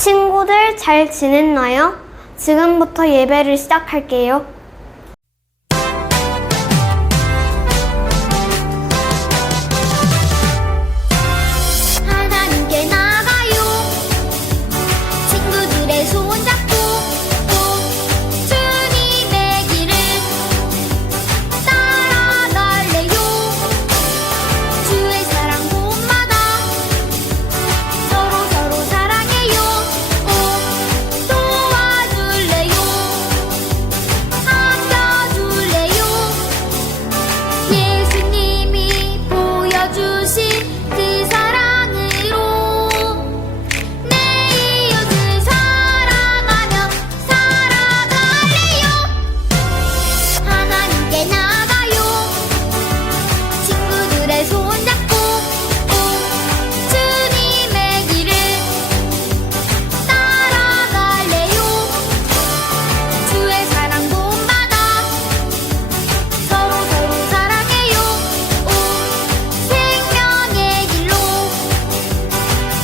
친구들 잘 지냈나요? 지금부터 예배를 시작할게요. 하나님께 나가요. 친구들의 손잡고 주님의 길을 따라갈래요. 주의 사랑 곳마다 서로 사랑해요. 도와줄래요. 아껴줄래요. 예수님이 보여주신 그 사랑으로 내 이웃을 사랑하며 살아갈래요. 하나님께 나가요. 친구들의 손잡고 주님의 길을 따라갈래요. 주의 사랑 본받아 서로 사랑해요. 생명의 길로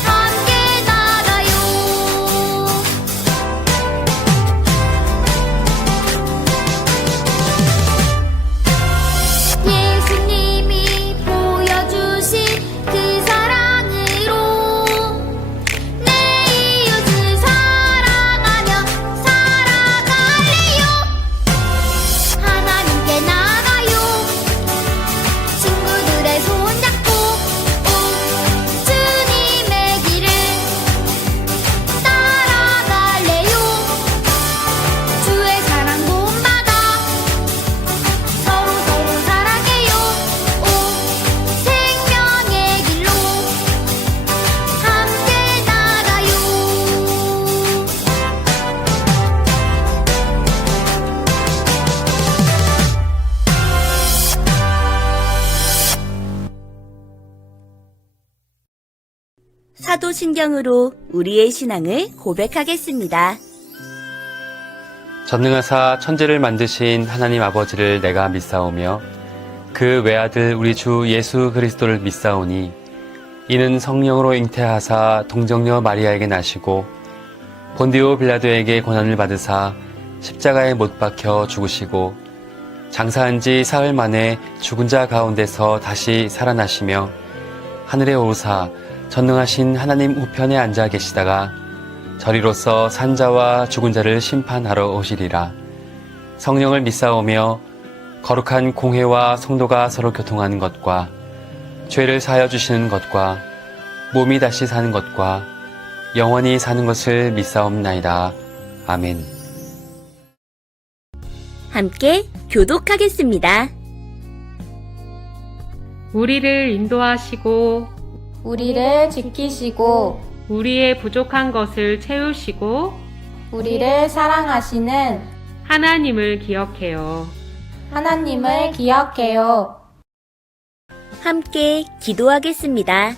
함께 나가요. 예수님이 보여주신 그 사랑으로 내 이웃을 사랑하며 살아갈래요. 하나님께 나가요. 친구들의 손잡고 주님의 길을 따라갈래요. 주의 사랑 본받아 서로 사랑해요. 생명의 길로 함께 나가요. 사도신경으로 우리의 신앙을 고백하겠습니다. 전능하사 천지를 만드신 하나님 아버지를 내가 믿사오며 그 외아들 우리 주 예수 그리스도를 믿사오니 이는 성령으로 잉태하사 동정녀 마리아에게 나시고 본디오 빌라도에게 고난을 받으사 십자가에 못 박혀 죽으시고 장사한 지 사흘 만에 죽은 자 가운데서 다시 살아나시며 하늘에 오르사 전능하신 하나님 우편에 앉아 계시다가 저리로서 산자와 죽은 자를 심판하러 오시리라. 성령을 믿사오며 거룩한 공회와 성도가 서로 교통하는 것과 죄를 사하여 주시는 것과 몸이 다시 사는 것과 영원히 사는 것을 믿사옵나이다. 아멘. 함께 교독하겠습니다. 우리를 인도하시고 우리를 지키시고 우리의 부족한 것을 채우시고 우리를 사랑하시는 하나님을 기억해요. 하나님을 기억해요. 함께 기도하겠습니다.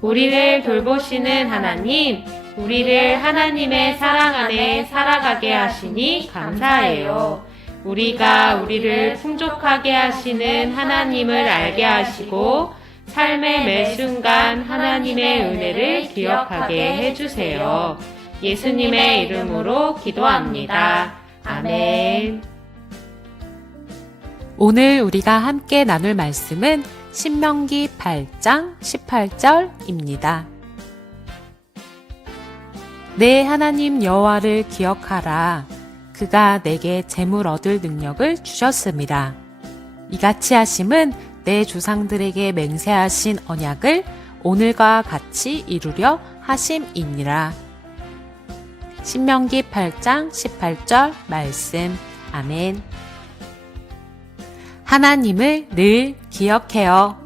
우리를 돌보시는 하나님, 우리를 하나님의 사랑 안에 살아가게 하시니 감사해요. 우리가 우리를 풍족하게 하시는 하나님을 알게 하시고 삶의 매 순간 하나님의 은혜를 기억하게 해주세요. 예수님의 이름으로 기도합니다. 아멘. 오늘 우리가 함께 나눌 말씀은 신명기 8장 18절입니다. 내 하나님 여호와를 기억하라. 그가 내게 재물 얻을 능력을 주셨습니다. 이같이 하심은 내 조상들에게 맹세하신 언약을 오늘과 같이 이루려 하심이니라. 신명기 8장 18절 말씀. 아멘. 하나님을 늘 기억해요.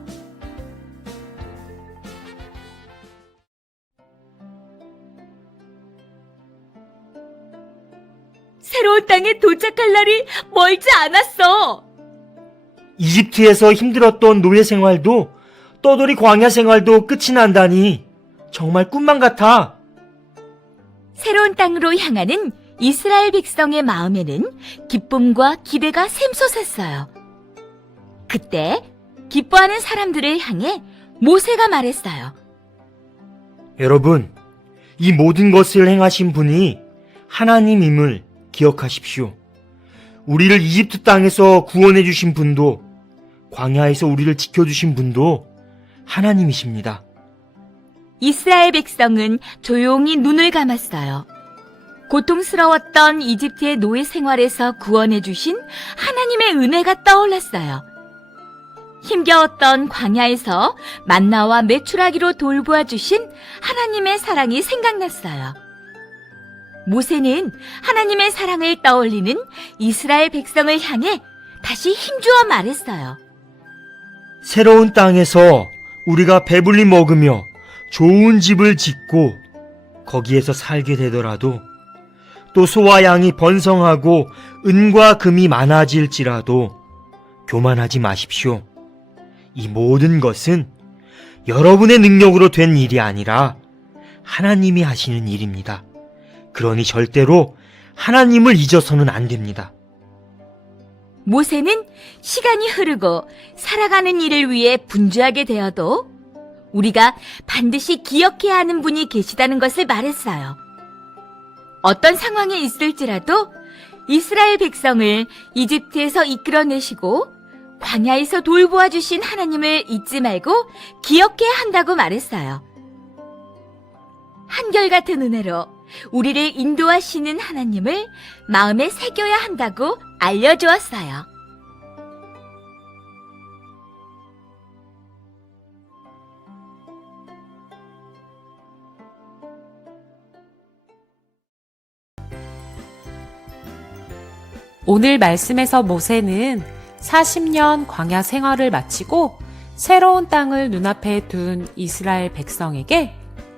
새로운 땅에 도착할 날이 멀지 않았어. 이집트에서 힘들었던 노예 생활도 떠돌이 광야 생활도 끝이 난다니 정말 꿈만 같아. 새로운 땅으로 향하는 이스라엘 백성의 마음에는 기쁨과 기대가 샘솟았어요. 그때 기뻐하는 사람들을 향해 모세가 말했어요. 여러분, 이 모든 것을 행하신 분이 하나님임을 기억하십시오. 우리를 이집트 땅에서 구원해 주신 분도, 광야에서 우리를 지켜주신 분도 하나님이십니다. 이스라엘 백성은 조용히 눈을 감았어요. 고통스러웠던 이집트의 노예 생활에서 구원해 주신 하나님의 은혜가 떠올랐어요. 힘겨웠던 광야에서 만나와 메추라기로 돌보아 주신 하나님의 사랑이 생각났어요. 모세는 하나님의 사랑을 떠올리는 이스라엘 백성을 향해 다시 힘주어 말했어요. 새로운 땅에서 우리가 배불리 먹으며 좋은 집을 짓고 거기에서 살게 되더라도, 또 소와 양이 번성하고 은과 금이 많아질지라도 교만하지 마십시오. 이 모든 것은 여러분의 능력으로 된 일이 아니라 하나님이 하시는 일입니다. 그러니 절대로 하나님을 잊어서는 안 됩니다. 모세는 시간이 흐르고 살아가는 일을 위해 분주하게 되어도 우리가 반드시 기억해야 하는 분이 계시다는 것을 말했어요. 어떤 상황에 있을지라도 이스라엘 백성을 이집트에서 이끌어내시고 광야에서 돌보아 주신 하나님을 잊지 말고 기억해야 한다고 말했어요. 한결같은 은혜로 우리를 인도하시는 하나님을 마음에 새겨야 한다고 알려주었어요. 오늘 말씀에서 모세는 40년 광야 생활을 마치고 새로운 땅을 눈앞에 둔 이스라엘 백성에게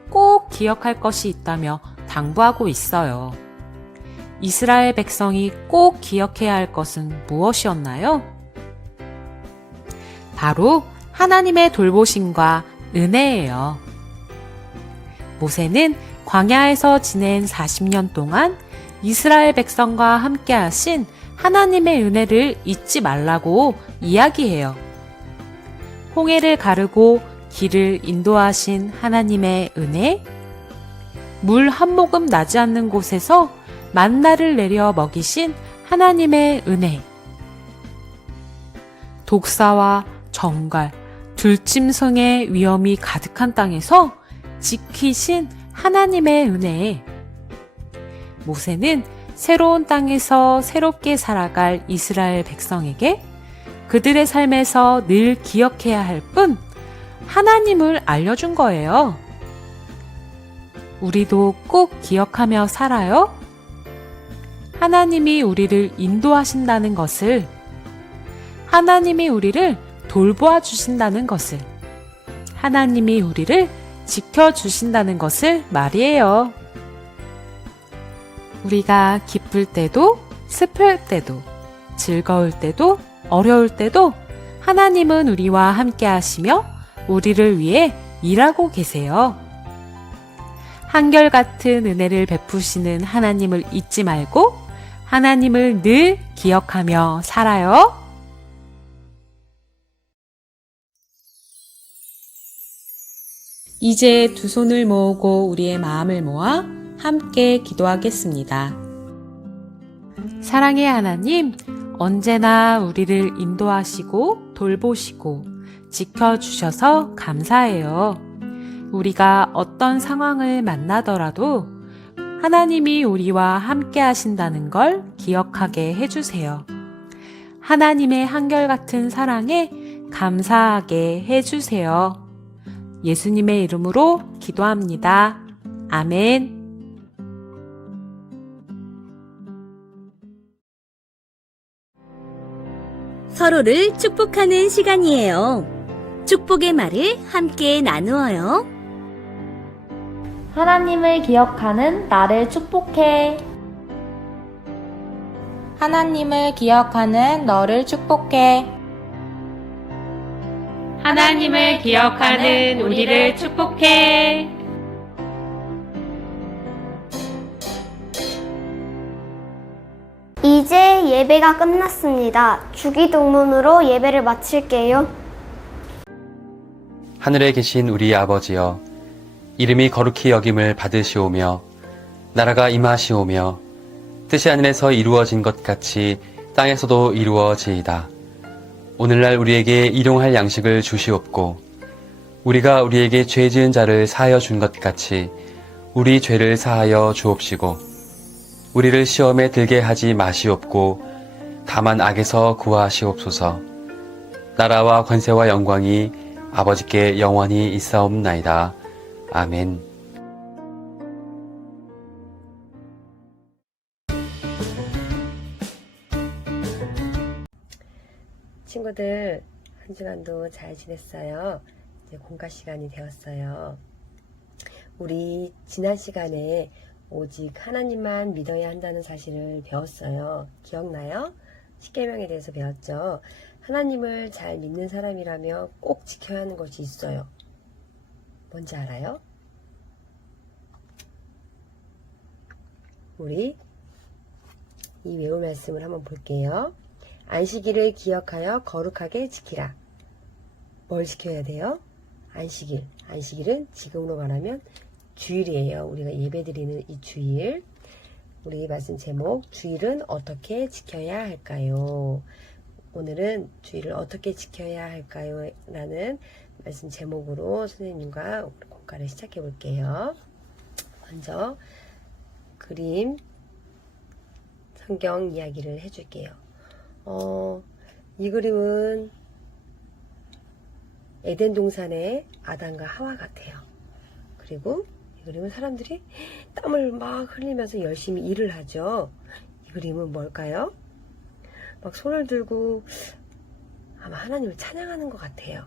꼭 기억할 것이 있다며 당부하고 있어요. 이스라엘 백성이 꼭 기억해야 할 것은 무엇이었나요? 바로 하나님의 돌보심과 은혜예요. 모세는 광야에서 지낸 40년 동안 이스라엘 백성과 함께 하신 하나님의 은혜를 잊지 말라고 이야기해요. 홍해를 가르고 길을 인도하신 하나님의 은혜, 물 한 모금 나지 않는 곳에서 만나를 내려 먹이신 하나님의 은혜, 독사와 정갈, 들짐승의 위험이 가득한 땅에서 지키신 하나님의 은혜. 모세는 새로운 땅에서 새롭게 살아갈 이스라엘 백성에게 그들의 삶에서 늘 기억해야 할 뿐 하나님을 알려준 거예요. 우리도 꼭 기억하며 살아요. 하나님이 우리를 인도하신다는 것을, 하나님이 우리를 돌보아 주신다는 것을, 하나님이 우리를 지켜주신다는 것을 말이에요. 우리가 기쁠 때도, 슬플 때도, 즐거울 때도, 어려울 때도 하나님은 우리와 함께 하시며 우리를 위해 일하고 계세요. 한결같은 은혜를 베푸시는 하나님을 잊지 말고 하나님을 늘 기억하며 살아요. 이제 두 손을 모으고 우리의 마음을 모아 함께 기도하겠습니다. 사랑의 하나님, 언제나 우리를 인도하시고 돌보시고 지켜주셔서 감사해요. 우리가 어떤 상황을 만나더라도 하나님이 우리와 함께 하신다는 걸 기억하게 해주세요. 하나님의 한결같은 사랑에 감사하게 해주세요. 예수님의 이름으로 기도합니다. 아멘. 서로를 축복하는 시간이에요. 축복의 말을 함께 나누어요. 하나님을 기억하는 나를 축복해. 하나님을 기억하는 너를 축복해. 하나님을 기억하는 우리를 축복해. 이제 예배가 끝났습니다. 주기도문으로 예배를 마칠게요. 하늘에 계신 우리 아버지여, 이름이 거룩히 여김을 받으시오며 나라가 임하시오며 뜻이 하늘에서 이루어진 것 같이 땅에서도 이루어지이다. 오늘날 우리에게 일용할 양식을 주시옵고 우리가 우리에게 죄 지은 자를 사하여 준 것 같이 우리 죄를 사하여 주옵시고 우리를 시험에 들게 하지 마시옵고 다만 악에서 구하시옵소서. 나라와 권세와 영광이 아버지께 영원히 있사옵나이다. 아멘. 친구들, 한 주간도 잘 지냈어요? 이제 공과 시간이 되었어요. 우리 지난 시간에 오직 하나님만 믿어야 한다는 사실을 배웠어요. 기억나요? 십계명에 대해서 배웠죠. 하나님을 잘 믿는 사람이라면 꼭 지켜야 하는 것이 있어요. 뭔지 알아요? 우리 이 외울 말씀을 한번 볼게요. 안식일을 기억하여 거룩하게 지키라. 뭘 지켜야 돼요? 안식일. 안식일은 지금으로 말하면 주일이에요. 우리가 예배드리는 이 주일. 우리 말씀 제목, 주일은 어떻게 지켜야 할까요? 오늘은 주일을 어떻게 지켜야 할까요? 라는 말씀 제목으로 선생님과 공과를 시작해 볼게요. 먼저 그림, 성경 이야기를 해줄게요. 이 그림은 에덴 동산의 아담과 하와 같아요. 그리고 이 그림은 사람들이 땀을 막 흘리면서 열심히 일을 하죠. 이 그림은 뭘까요? 막 손을 들고 아마 하나님을 찬양하는 것 같아요.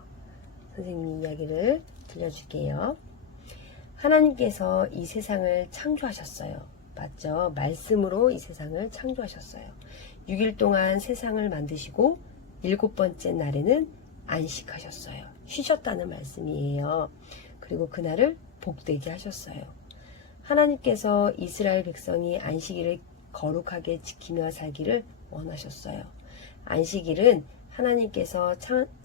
선생님이 이야기를 들려줄게요. 하나님께서 이 세상을 창조하셨어요. 맞죠? 말씀으로 이 세상을 창조하셨어요. 6일 동안 세상을 만드시고 7번째 날에는 안식하셨어요. 쉬셨다는 말씀이에요. 그리고 그날을 복되게 하셨어요. 하나님께서 이스라엘 백성이 안식일을 거룩하게 지키며 살기를 원하셨어요. 안식일은 하나님께서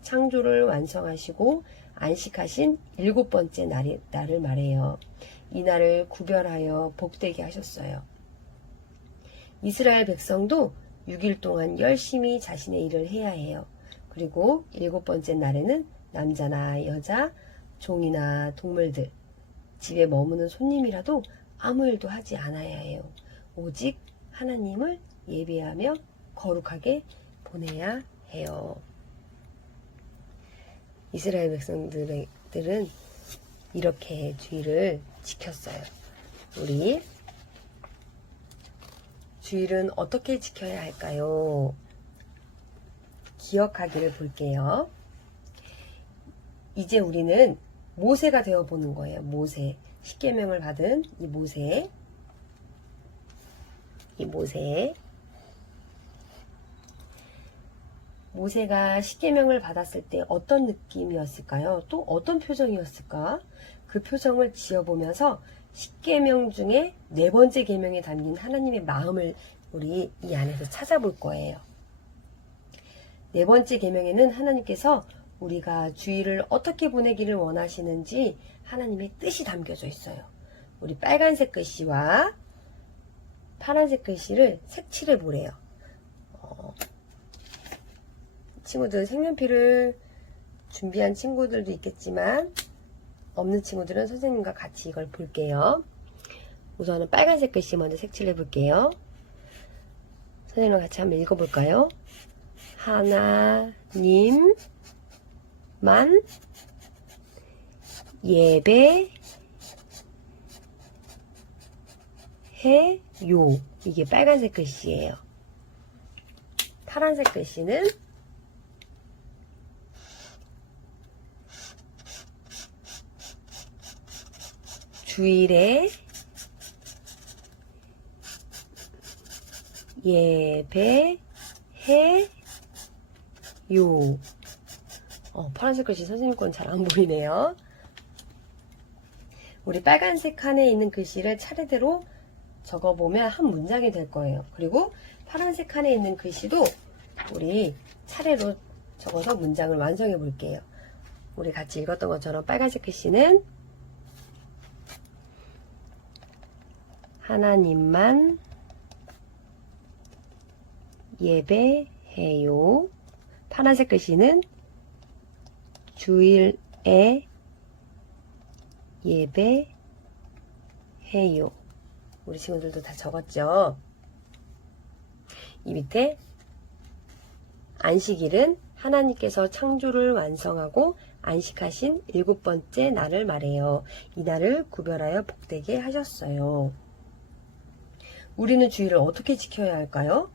창조를 완성하시고 안식하신 7번째 날을 말해요. 이 날을 구별하여 복되게 하셨어요. 이스라엘 백성도 6일 동안 열심히 자신의 일을 해야 해요. 그리고 7번째 날에는 남자나 여자, 종이나 동물들, 집에 머무는 손님이라도 아무 일도 하지 않아야 해요. 오직 하나님을 예배하며 거룩하게 보내야 해요. 이스라엘 백성들은 이렇게 주일을 지켰어요. 우리 주일은 어떻게 지켜야 할까요? 기억하기를 볼게요. 이제 우리는 모세가 되어 보는 거예요. 모세. 십계명을 받은 이 모세. 모세가 십계명을 받았을 때 어떤 느낌이었을까요? 또 어떤 표정이었을까? 그 표정을 지어보면서 십계명 중에 4번째 계명에 담긴 하나님의 마음을 우리 이 안에서 찾아볼 거예요. 4번째 계명에는 하나님께서 우리가 주일을 어떻게 보내기를 원하시는지 하나님의 뜻이 담겨져 있어요. 우리 빨간색 글씨와 파란색 글씨를 색칠해 보래요. 친구들 색연필을 준비한 친구들도 있겠지만 없는 친구들은 선생님과 같이 이걸 볼게요. 우선은 빨간색 글씨 먼저 색칠해 볼게요. 선생님과 같이 한번 읽어볼까요? 하나님만 예배해요. 이게 빨간색 글씨예요. 파란색 글씨는 주일에 예배해요. 파란색 글씨 선생님 건 잘 안 보이네요. 우리 빨간색 칸에 있는 글씨를 차례대로 적어보면 한 문장이 될 거예요. 그리고 파란색 칸에 있는 글씨도 우리 차례로 적어서 문장을 완성해 볼게요. 우리 같이 읽었던 것처럼 빨간색 글씨는 하나님만 예배해요. 파란색 글씨는 주일에 예배해요. 우리 친구들도 다 적었죠? 이 밑에 안식일은 하나님께서 창조를 완성하고 안식하신 7번째 날을 말해요. 이 날을 구별하여 복되게 하셨어요. 우리는 주일을 어떻게 지켜야 할까요?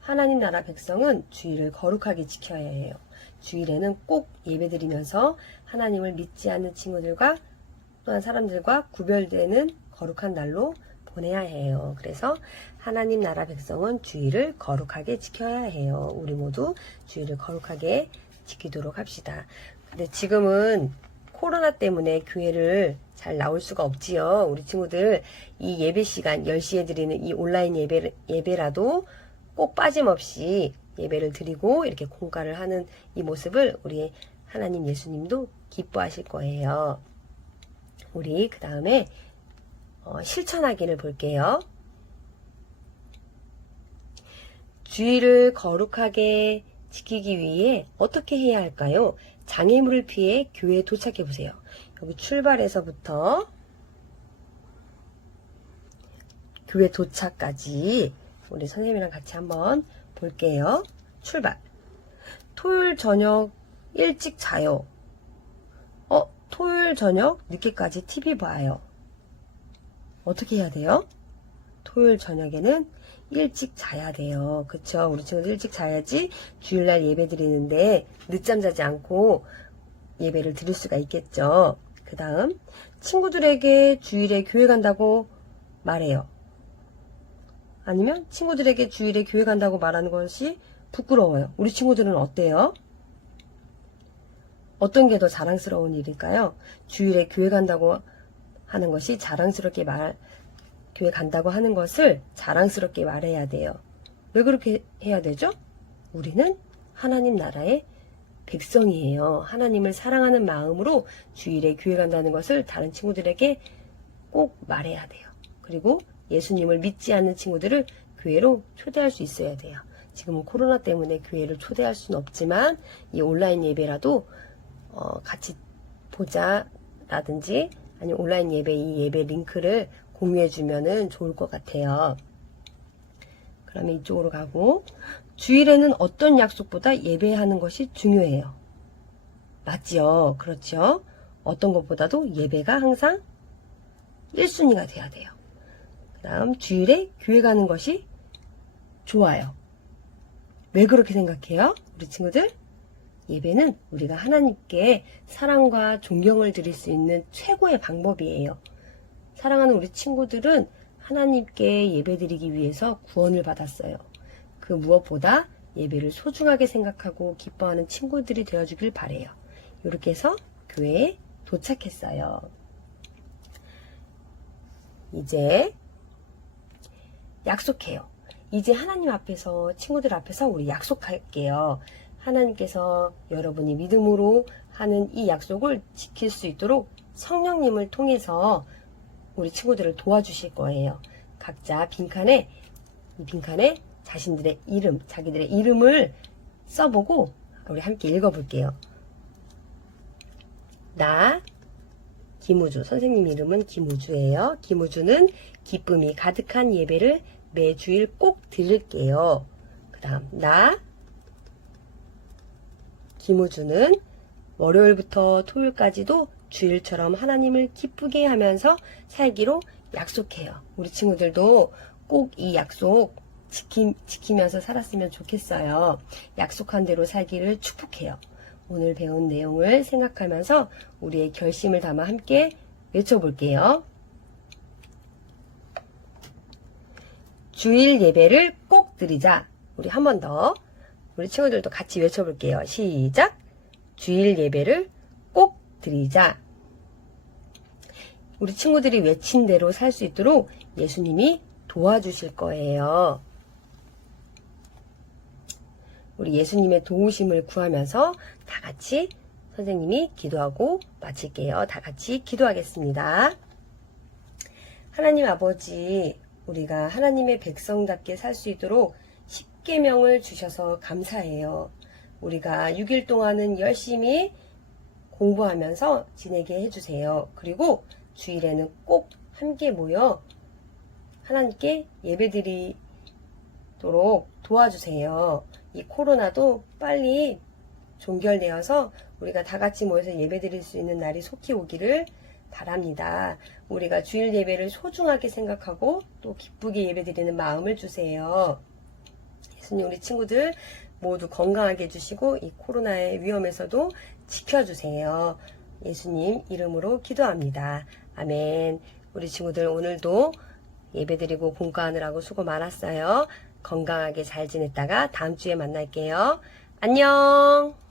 하나님 나라 백성은 주일을 거룩하게 지켜야 해요. 주일에는 꼭 예배드리면서 하나님을 믿지 않는 친구들과 또한 사람들과 구별되는 거룩한 날로 보내야 해요. 그래서 하나님 나라 백성은 주일을 거룩하게 지켜야 해요. 우리 모두 주일을 거룩하게 지키도록 합시다. 근데 지금은 코로나 때문에 교회를 잘 나올 수가 없지요. 우리 친구들 이 예배 시간 10시에 드리는 이 온라인 예배라도 꼭 빠짐없이 예배를 드리고 이렇게 공가를 하는 이 모습을 우리 하나님 예수님도 기뻐하실 거예요. 우리 그 다음에 실천하기를 볼게요. 주일을 거룩하게 지키기 위해 어떻게 해야 할까요? 장애물을 피해 교회에 도착해 보세요. 여기 출발해서부터 교회 도착까지 우리 선생님이랑 같이 한번 볼게요. 출발. 토요일 저녁 일찍 자요. 토요일 저녁 늦게까지 TV 봐요. 어떻게 해야 돼요? 토요일 저녁에는 일찍 자야 돼요. 그쵸? 우리 친구들 일찍 자야지 주일날 예배 드리는데 늦잠 자지 않고 예배를 드릴 수가 있겠죠. 그 다음 친구들에게 주일에 교회 간다고 말해요. 아니면 친구들에게 주일에 교회 간다고 말하는 것이 부끄러워요. 우리 친구들은 어때요? 어떤 게 더 자랑스러운 일일까요? 주일에 교회 간다고 하는 것이 자랑스럽게 교회 간다고 하는 것을 자랑스럽게 말해야 돼요. 왜 그렇게 해야 되죠? 우리는 하나님 나라의 백성이에요. 하나님을 사랑하는 마음으로 주일에 교회 간다는 것을 다른 친구들에게 꼭 말해야 돼요. 그리고 예수님을 믿지 않는 친구들을 교회로 초대할 수 있어야 돼요. 지금은 코로나 때문에 교회를 초대할 수는 없지만 이 온라인 예배라도 같이 보자라든지 아니면 온라인 예배 이 예배 링크를 공유해 주면은 좋을 것 같아요. 그러면 이쪽으로 가고 주일에는 어떤 약속보다 예배하는 것이 중요해요. 맞지요? 그렇죠? 어떤 것보다도 예배가 항상 1순위가 돼야 돼요. 그 다음 주일에 교회 가는 것이 좋아요. 왜 그렇게 생각해요? 우리 친구들? 예배는 우리가 하나님께 사랑과 존경을 드릴 수 있는 최고의 방법이에요. 사랑하는 우리 친구들은 하나님께 예배드리기 위해서 구원을 받았어요. 그 무엇보다 예배를 소중하게 생각하고 기뻐하는 친구들이 되어주길 바래요. 이렇게 해서 교회에 도착했어요. 이제 약속해요. 이제 하나님 앞에서 친구들 앞에서 우리 약속할게요. 하나님께서 여러분이 믿음으로 하는 이 약속을 지킬 수 있도록 성령님을 통해서 우리 친구들을 도와주실 거예요. 각자 빈칸에 자신들의 이름, 자기들의 이름을 써보고 우리 함께 읽어볼게요. 나 김우주, 선생님 이름은 김우주예요. 김우주는 기쁨이 가득한 예배를 매주일 꼭 드릴게요. 그 다음 나 김우주는 월요일부터 토요일까지도 주일처럼 하나님을 기쁘게 하면서 살기로 약속해요. 우리 친구들도 꼭 이 약속 지키면서 살았으면 좋겠어요. 약속한 대로 살기를 축복해요. 오늘 배운 내용을 생각하면서 우리의 결심을 담아 함께 외쳐볼게요. 주일 예배를 꼭 드리자. 우리 한 번 더. 우리 친구들도 같이 외쳐볼게요. 시작! 주일 예배를 꼭 드리자. 우리 친구들이 외친 대로 살 수 있도록 예수님이 도와주실 거예요. 우리 예수님의 도우심을 구하면서 다 같이 선생님이 기도하고 마칠게요. 다 같이 기도하겠습니다. 하나님 아버지, 우리가 하나님의 백성답게 살 수 있도록 10계명을 주셔서 감사해요. 우리가 6일 동안은 열심히 공부하면서 지내게 해주세요. 그리고 주일에는 꼭 함께 모여 하나님께 예배드리도록 도와주세요. 이 코로나도 빨리 종결되어서 우리가 다 같이 모여서 예배드릴 수 있는 날이 속히 오기를 바랍니다. 우리가 주일 예배를 소중하게 생각하고 또 기쁘게 예배드리는 마음을 주세요. 예수님, 우리 친구들 모두 건강하게 해주시고 이 코로나의 위험에서도 지켜주세요. 예수님 이름으로 기도합니다. 아멘. 우리 친구들 오늘도 예배드리고 공부하느라고 수고 많았어요. 건강하게 잘 지냈다가 다음 주에 만날게요. 안녕.